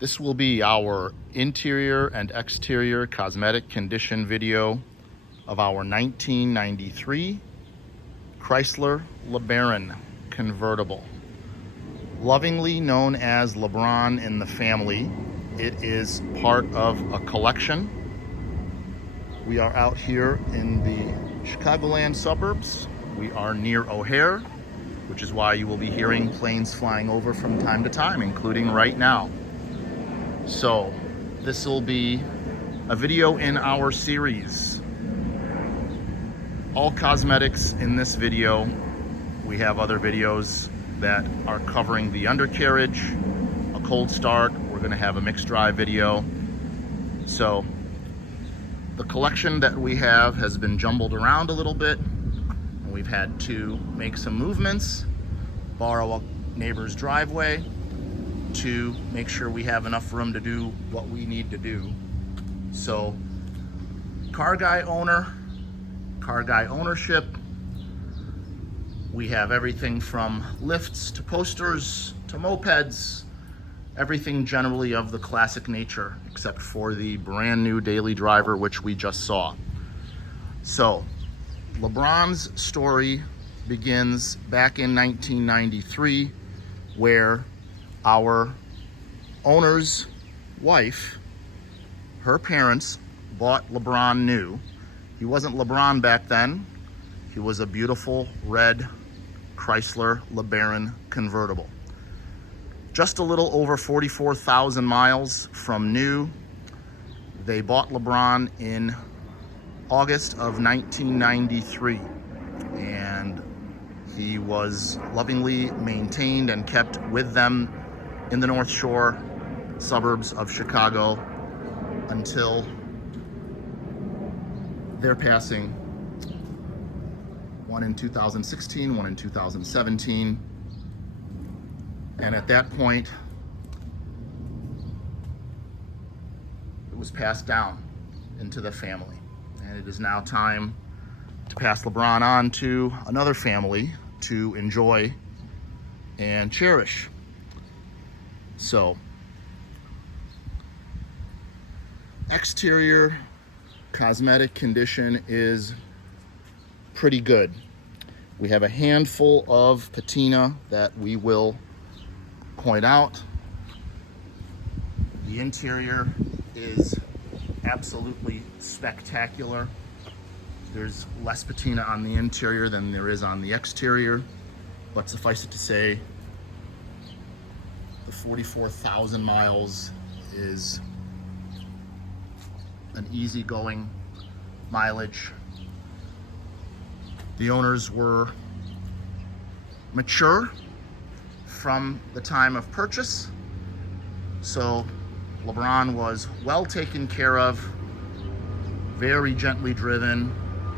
This will be our interior and exterior cosmetic condition video of our 1993 Chrysler LeBaron convertible. Lovingly known as LeBaron in the family, it is part of a collection. We are out here in the Chicagoland suburbs. We are near O'Hare, which is why you will be hearing planes flying over from time to time, including right now. So this will be a video in our series. All cosmetics in this video. We have other videos that are covering the undercarriage, a cold start. We're going to have a mixed drive video. So the collection that we have has been jumbled around a little bit. And we've had to make some movements, borrow a neighbor's driveway to make sure we have enough room to do what we need to do. So car guy ownership. We have everything from lifts to posters to mopeds, everything generally of the classic nature, except for the brand new daily driver, which we just saw. So LeBaron's story begins back in 1993, where our owner's wife, her parents bought LeBaron new. He wasn't LeBaron back then. He was a beautiful red Chrysler LeBaron convertible. Just a little over 44,000 miles from new. They bought LeBaron in August of 1993, and he was lovingly maintained and kept with them in the North Shore suburbs of Chicago until their passing, one in 2016, one in 2017. And at that point, it was passed down into the family. And it is now time to pass LeBaron on to another family to enjoy and cherish. So, exterior cosmetic condition is pretty good. We have a handful of patina that we will point out. The interior is absolutely spectacular. There's less patina on the interior than there is on the exterior, but suffice it to say, the 44,000 miles is an easygoing mileage. The owners were mature from the time of purchase, so LeBaron was well taken care of, very gently driven,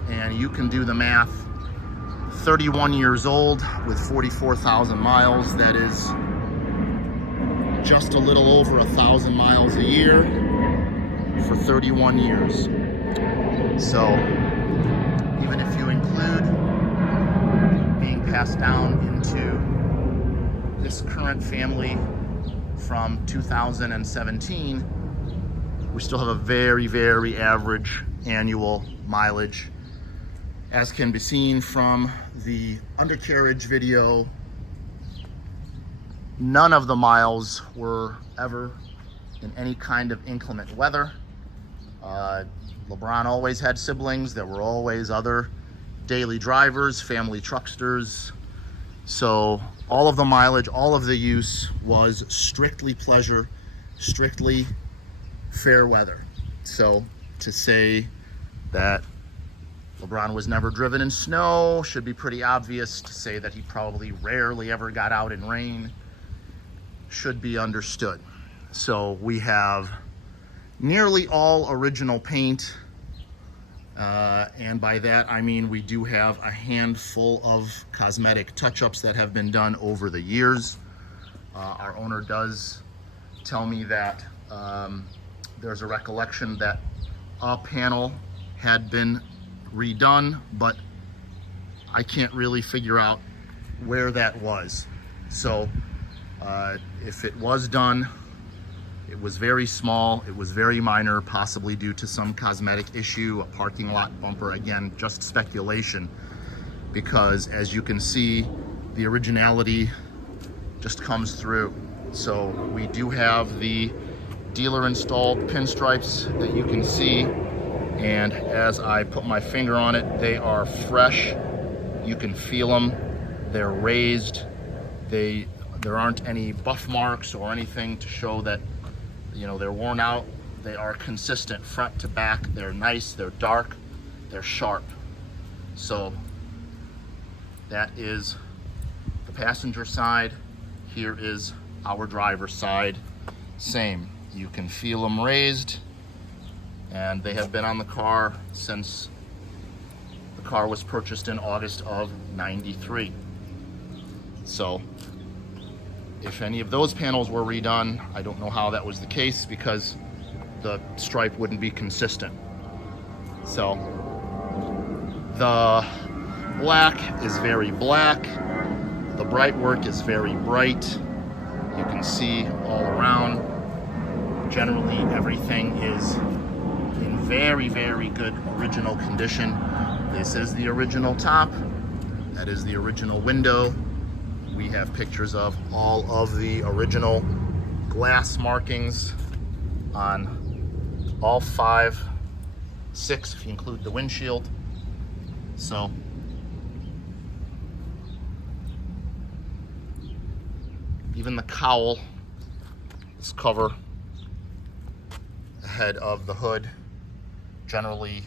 and you can do the math. 31 years old with 44,000 miles, that is just a little over 1,000 miles a year for 31 years. So even if you include being passed down into this current family from 2017, we still have a very, very average annual mileage, as can be seen from the undercarriage video. None of the miles were ever in any kind of inclement weather. LeBaron always had siblings. There were always other daily drivers, family trucksters. So all of the mileage, all of the use was strictly pleasure, strictly fair weather. So to say that LeBaron was never driven in snow should be pretty obvious. To say that he probably rarely ever got out in rain should be understood. So we have nearly all original paint, and by that I mean we do have a handful of cosmetic touch-ups that have been done over the years. Our owner does tell me that there's a recollection that a panel had been redone, but I can't really figure out where that was. So if it was done, It was very small, it was very minor, possibly due to some cosmetic issue, a parking lot bumper. Again, just speculation, because as you can see, the originality just comes through. So we do have the dealer installed pinstripes that you can see, and as I put my finger on it, they are fresh. You can feel them, they're raised. There aren't any buff marks or anything to show that, you know, they're worn out. They are consistent front to back. They're nice, they're dark, they're sharp. So that is the passenger side. Here is our driver's side. Same, you can feel them raised, and they have been on the car since the car was purchased in August of '93. So if any of those panels were redone, I don't know how that was the case, because the stripe wouldn't be consistent. So the black is very black. The bright work is very bright. You can see all around. Generally, everything is in very, very good original condition. This is the original top. That is the original window. We have pictures of all of the original glass markings on all 5, 6 if you include the windshield. So even the cowl, this cover ahead of the hood, generally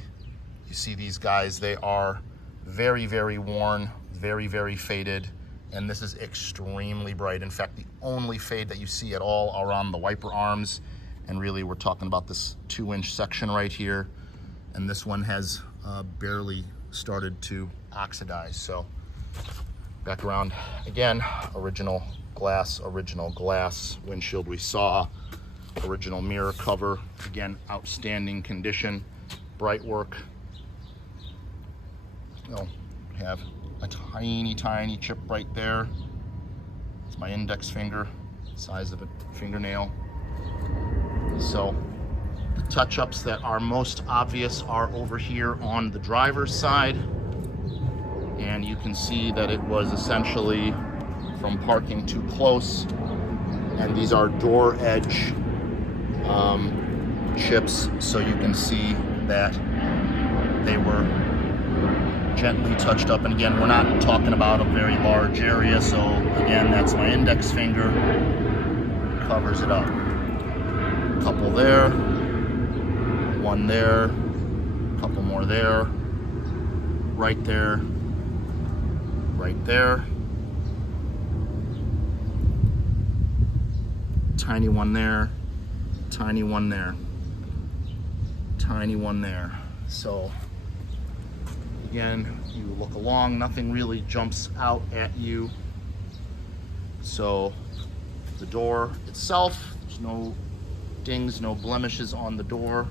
you see these guys, they are very, very worn, very, very faded. And this is extremely bright. In fact, the only fade that you see at all are on the wiper arms. And really, we're talking about this 2-inch section right here. And this one has barely started to oxidize. So back around again, original glass windshield we saw, original mirror cover, again, outstanding condition, bright work. You'll have a tiny, tiny chip right there. It's my index finger, size of a fingernail. So the touch-ups that are most obvious are over here on the driver's side. And you can see that it was essentially from parking too close. And these are door edge chips, so you can see that they were gently touched up. And again, we're not talking about a very large area, so again, that's my index finger, covers it up. A couple there, one there, a couple more there, right there, right there, tiny one there, tiny one there, tiny one there. So again, you look along, nothing really jumps out at you. So the door itself, there's no dings, no blemishes on the door.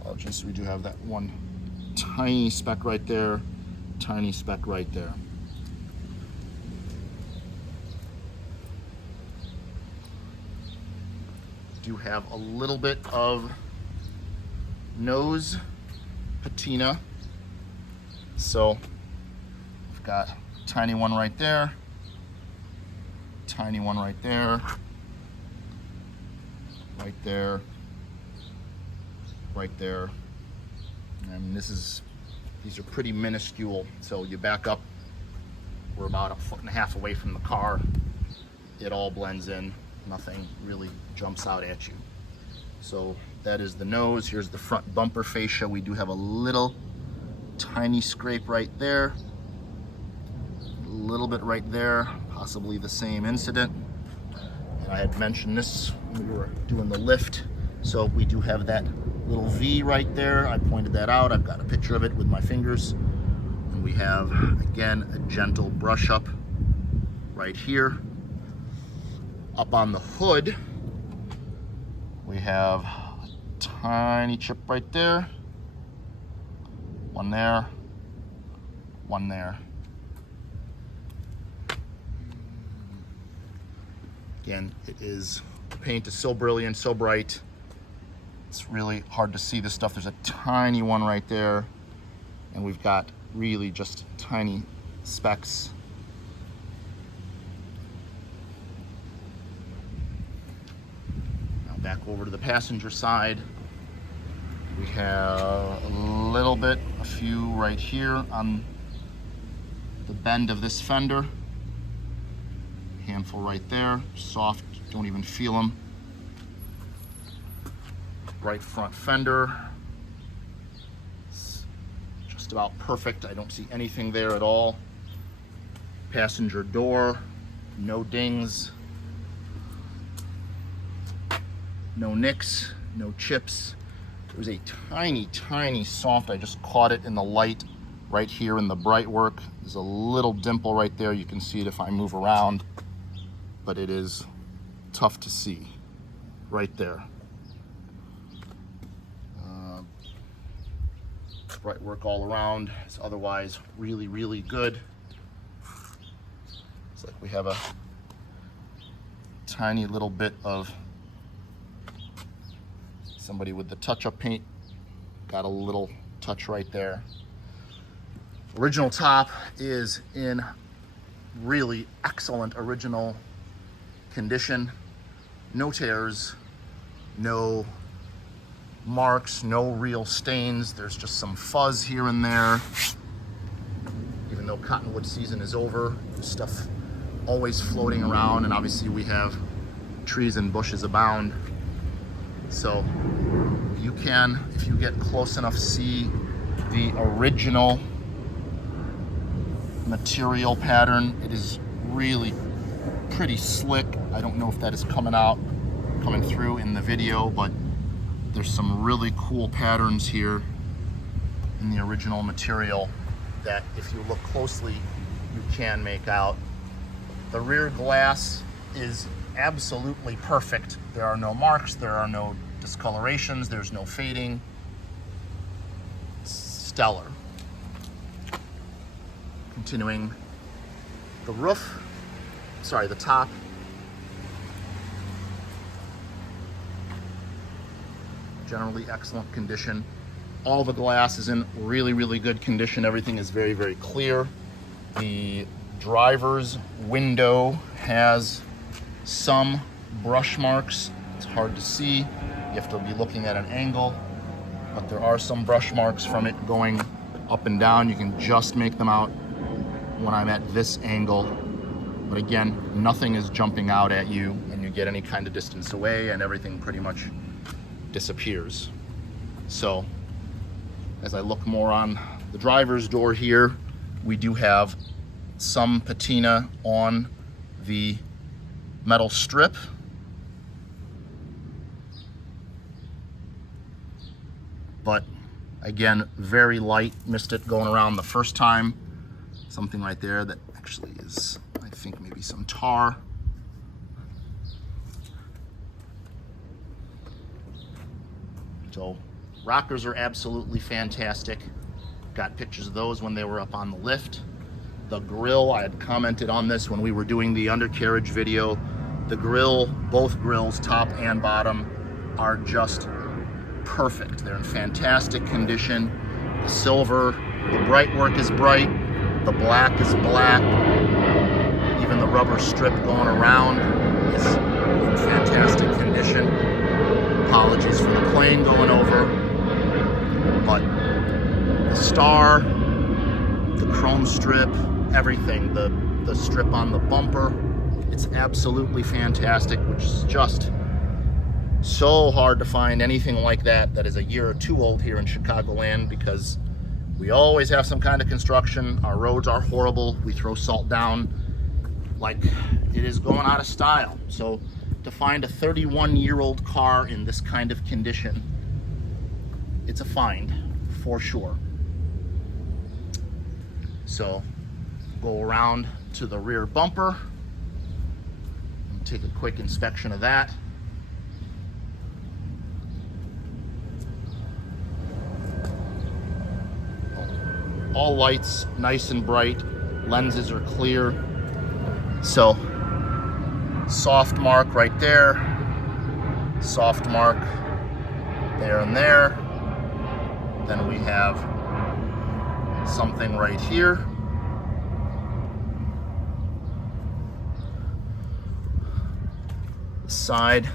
Apologies, we do have that one tiny speck right there, tiny speck right there. Do have a little bit of nose patina. So I've got a tiny one right there, tiny one right there, right there, right there. And these are pretty minuscule. So you back up, we're about 1.5 feet away from the car. It all blends in. Nothing really jumps out at you. So that is the nose. Here's the front bumper fascia. We do have a little tiny scrape right there, a little bit right there, possibly the same incident. And I had mentioned this when we were doing the lift. So we do have that little V right there. I pointed that out. I've got a picture of it with my fingers. And we have, again, a gentle brush up right here. Up on the hood, we have a tiny chip right there, one there, one there. Again, the paint is so brilliant, so bright. It's really hard to see this stuff. There's a tiny one right there, and we've got really just tiny specks. Now back over to the passenger side. We have a few right here on the bend of this fender. Handful right there, soft, don't even feel them. Right front fender, it's just about perfect. I don't see anything there at all. Passenger door, no dings, no nicks, no chips. There's a tiny soft, I just caught it in the light right here in the bright work. There's a little dimple right there. You can see it if I move around, but it is tough to see right there. Bright work all around. It's otherwise really good. It's like we have a tiny little bit of somebody with the touch-up paint. Got a little touch right there. Original top is in really excellent original condition. No tears, no marks, no real stains. There's just some fuzz here and there. Even though cottonwood season is over, there's stuff always floating around, and obviously we have trees and bushes abound. So you can, if you get close enough, see the original material pattern. It is really pretty slick. I don't know if that is coming through in the video, but there's some really cool patterns here in the original material that if you look closely, you can make out. The rear glass is absolutely perfect. There are no marks, there are no discolorations, there's no fading. Stellar. Continuing the roof, sorry, the top. Generally excellent condition. All the glass is in really good condition. Everything is very clear. The driver's window has some brush marks. It's hard to see. You have to be looking at an angle, but there are some brush marks from it going up and down. You can just make them out when I'm at this angle. But again, nothing is jumping out at you, and you get any kind of distance away and everything pretty much disappears. So as I look more on the driver's door here, we do have some patina on the metal strip. But again, very light. Missed it going around the first time. Something right there that actually is, I think, maybe some tar. So rockers are absolutely fantastic. Got pictures of those when they were up on the lift. The grill, I had commented on this when we were doing the undercarriage video. The grill, both grills, top and bottom, are just perfect. They're in fantastic condition. The silver, the bright work is bright. The black is black. Even the rubber strip going around is in fantastic condition. Apologies for the plane going over. But the star, the chrome strip, everything, the strip on the bumper, it's absolutely fantastic, which is just so hard to find anything like that that is a year or two old here in Chicagoland, because we always have some kind of construction. Our roads are horrible. We throw salt down like it is going out of style. So to find a 31-year-old car in this kind of condition, it's a find for sure. So go around to the rear bumper and take a quick inspection of that. All lights nice and bright, lenses are clear. So soft mark right there, soft mark there and there. Then we have something right here. The side,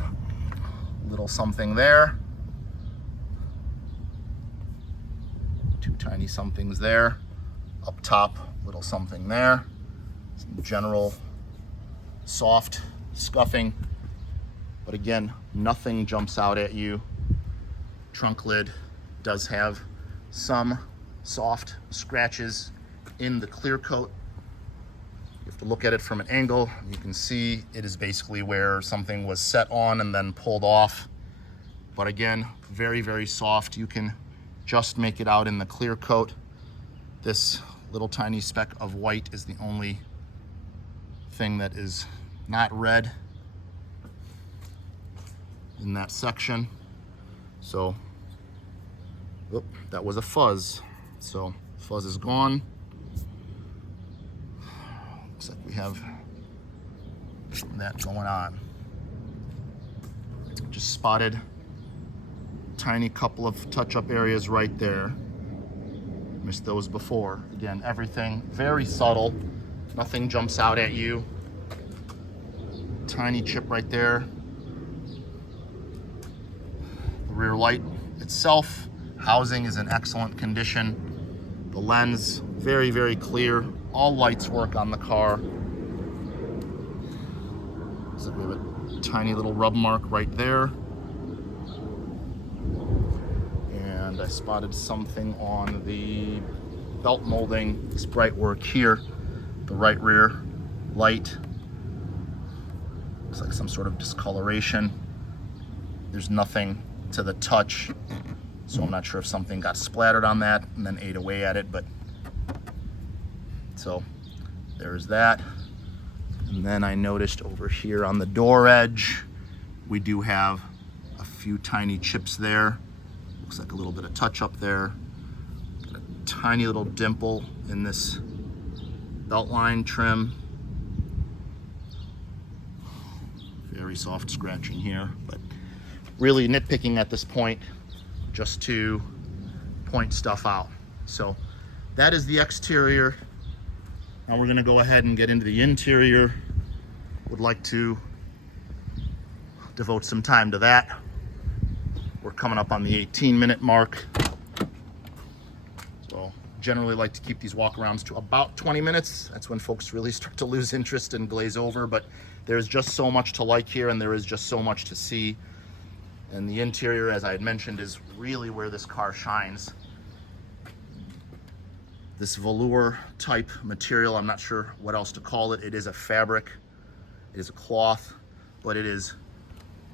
little something there. Two tiny somethings there. Up top, little something there. Some general soft scuffing. But again, nothing jumps out at you. Trunk lid does have some soft scratches in the clear coat. You have to look at it from an angle. You can see it is basically where something was set on and then pulled off. But again, very, very soft. You can just make it out in the clear coat. This little tiny speck of white is the only thing that is not red in that section. So, oop, that was a fuzz. So fuzz is gone. Looks like we have that going on. Just spotted tiny couple of touch-up areas right there. Missed those before. Again, everything very subtle. Nothing jumps out at you. Tiny chip right there. The rear light itself, housing is in excellent condition. The lens, very, very clear. All lights work on the car. So we have a tiny little rub mark right there. And I spotted something on the belt molding. This bright work here. The right rear light. Looks like some sort of discoloration. There's nothing to the touch. So I'm not sure if something got splattered on that and then ate away at it, but so there's that. And then I noticed over here on the door edge, we do have a few tiny chips there. Looks like a little bit of touch up there. Got a tiny little dimple in this belt line trim. Very soft scratching here, but really nitpicking at this point just to point stuff out. So that is the exterior. Now we're gonna go ahead and get into the interior. Would like to devote some time to that. We're coming up on the 18-minute mark. So generally like to keep these walkarounds to about 20 minutes. That's when folks really start to lose interest and glaze over, but there's just so much to like here and there is just so much to see. And the interior, as I had mentioned, is really where this car shines. This velour type material, I'm not sure what else to call it. It is a fabric, it is a cloth, but it is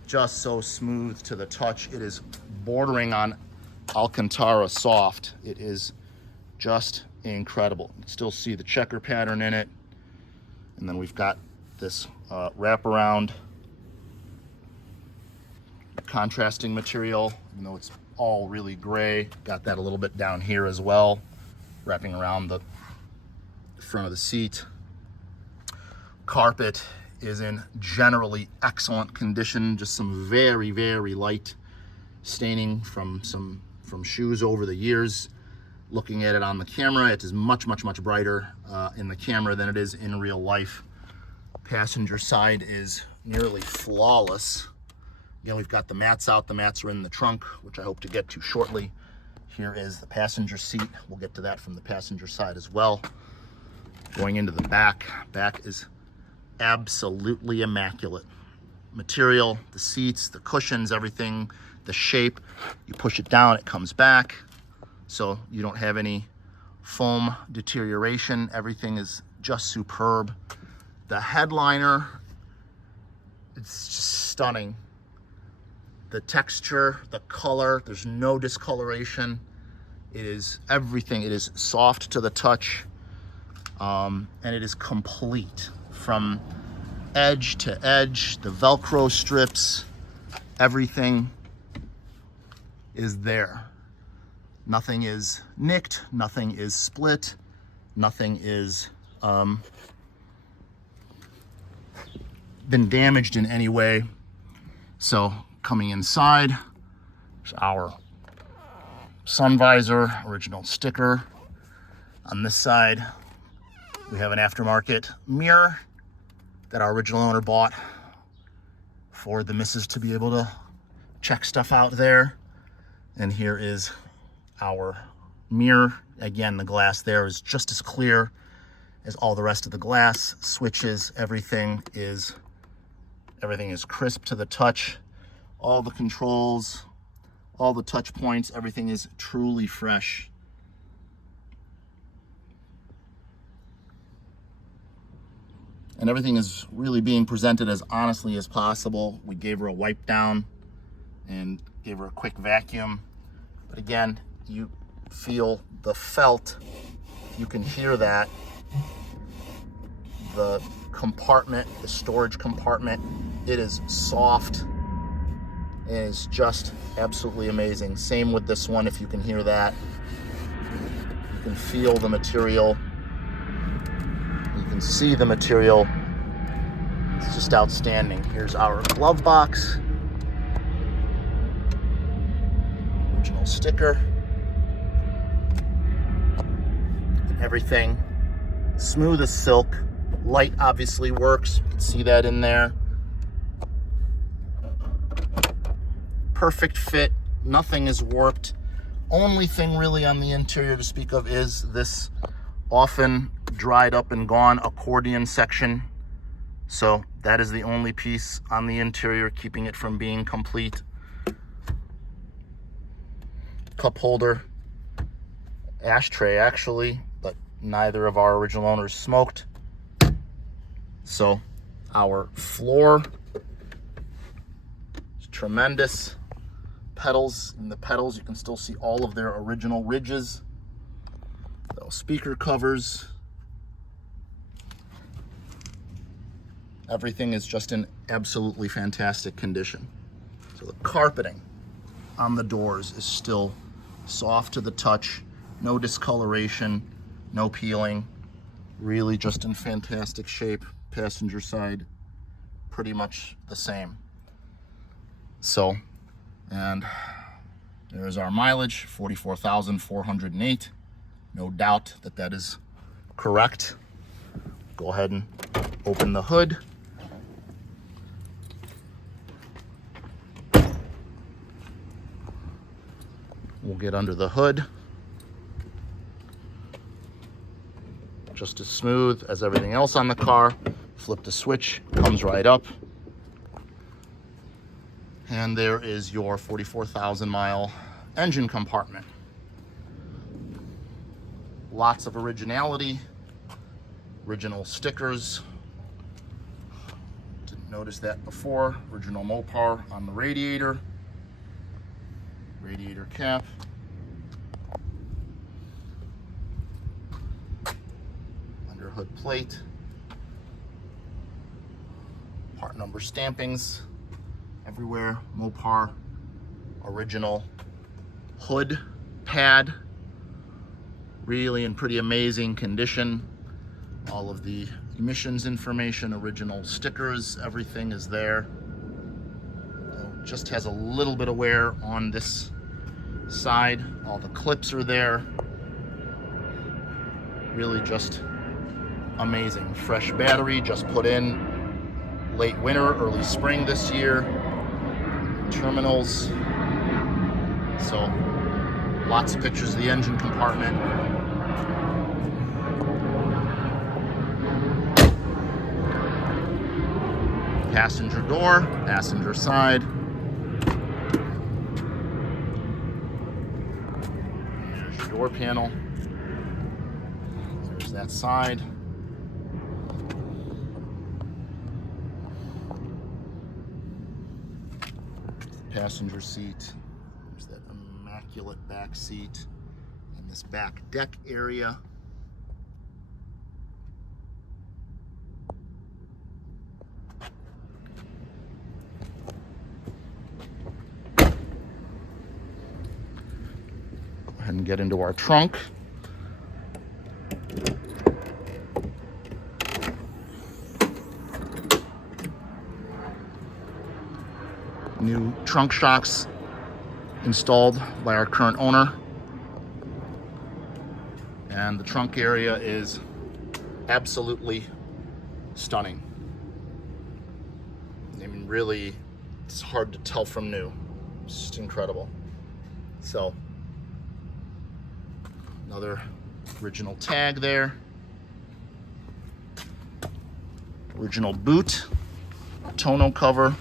just so smooth to the touch. It is bordering on Alcantara soft. It is just incredible. You can still see the checker pattern in it. And then we've got this wraparound contrasting material, even though it's all really gray. Got that a little bit down here as well, wrapping around the front of the seat. Carpet is in generally excellent condition, just some very, very light staining from shoes over the years. Looking at it on the camera, it is much, much, much brighter in the camera than it is in real life. Passenger side is nearly flawless. Again, we've got the mats out. The mats are in the trunk, which I hope to get to shortly. Here is the passenger seat. We'll get to that from the passenger side as well. Going into the back. Back is absolutely immaculate. Material, the seats, the cushions, everything, the shape. You push it down, it comes back. So you don't have any foam deterioration. Everything is just superb. The headliner, it's just stunning. The texture, the color, there's no discoloration. It is everything. It is soft to the touch, and it is complete from edge to edge. The Velcro strips, everything is there. Nothing is nicked, nothing is split, nothing is been damaged in any way. So coming inside, there's our sun visor, original sticker. On this side, we have an aftermarket mirror that our original owner bought for the missus to be able to check stuff out there. And here is our mirror. Again, the glass there is just as clear as all the rest of the glass. Switches, everything is crisp to the touch. All the controls, all the touch points, everything is truly fresh. And everything is really being presented as honestly as possible. We gave her a wipe down and gave her a quick vacuum. But again, you feel the felt, you can hear that. The compartment, the storage compartment, it is soft. It is just absolutely amazing. Same with this one, if you can hear that. You can feel the material. You can see the material. It's just outstanding. Here's our glove box. Original sticker. Everything smooth as silk. Light obviously works. You can see that in there. Perfect fit. Nothing is warped. Only thing really on the interior to speak of is this often dried up and gone accordion section. So that is the only piece on the interior keeping it from being complete. Cup holder, ashtray actually, but neither of our original owners smoked. So our floor is tremendous. Pedals, in the pedals you can still see all of their original ridges. Those speaker covers. Everything is just in absolutely fantastic condition. So the carpeting on the doors is still soft to the touch, no discoloration, no peeling, really just in fantastic shape. Passenger side, pretty much the same. So, and there's our mileage, 44,408. No doubt that that is correct. Go ahead and open the hood. We'll get under the hood. Just as smooth as everything else on the car. Flip the switch, comes right up. And there is your 44,000 mile engine compartment. Lots of originality, original stickers. Didn't notice that before. Original Mopar on the radiator. Radiator cap. Under hood plate. Part number stampings everywhere. Mopar original hood pad. Really in pretty amazing condition. All of the emissions information, original stickers, everything is there. Just has a little bit of wear on this side. All the clips are there. Really just amazing. Fresh battery just put in late winter, early spring this year. Terminals. So lots of pictures of the engine compartment. Passenger door, passenger side. There's your door panel. There's that side. Passenger seat. There's that immaculate back seat and this back deck area. And get into our trunk. New trunk shocks installed by our current owner. And the trunk area is absolutely stunning. I mean, really, it's hard to tell from new. It's just incredible. So, another original tag there. Original boot, tonneau cover,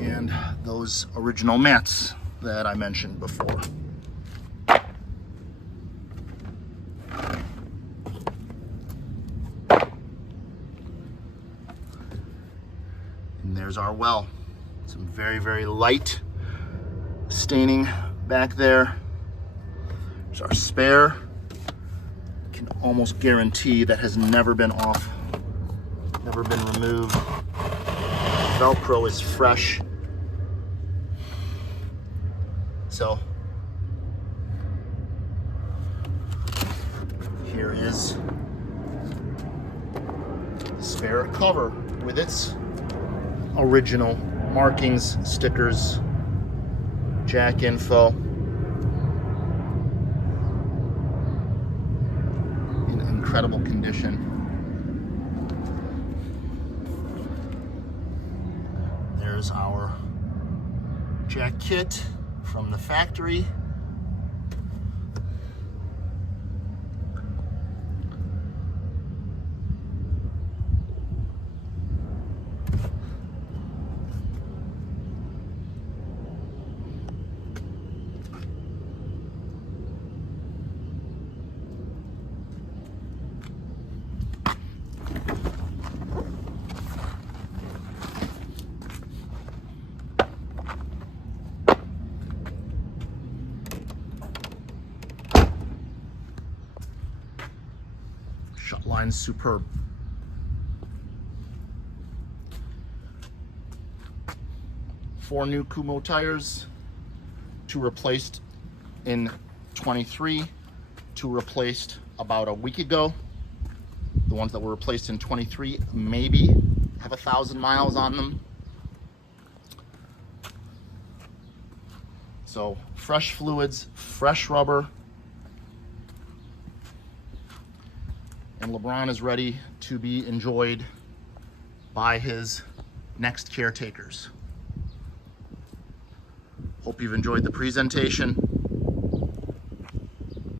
and those original mats that I mentioned before. And there's our well. Some very, very light staining back there. There's our spare. Can almost guarantee that has never been off, never been removed. Velcro is fresh. So here is the spare cover with its original markings, stickers, jack info. In incredible condition. There's our jack kit from the factory. Shut line's superb. Four new Kumo tires, 2 replaced in 23, 2 replaced about a week ago. The ones that were replaced in 23 maybe have 1,000 miles on them. So fresh fluids, fresh rubber. And LeBaron is ready to be enjoyed by his next caretakers. Hope you've enjoyed the presentation.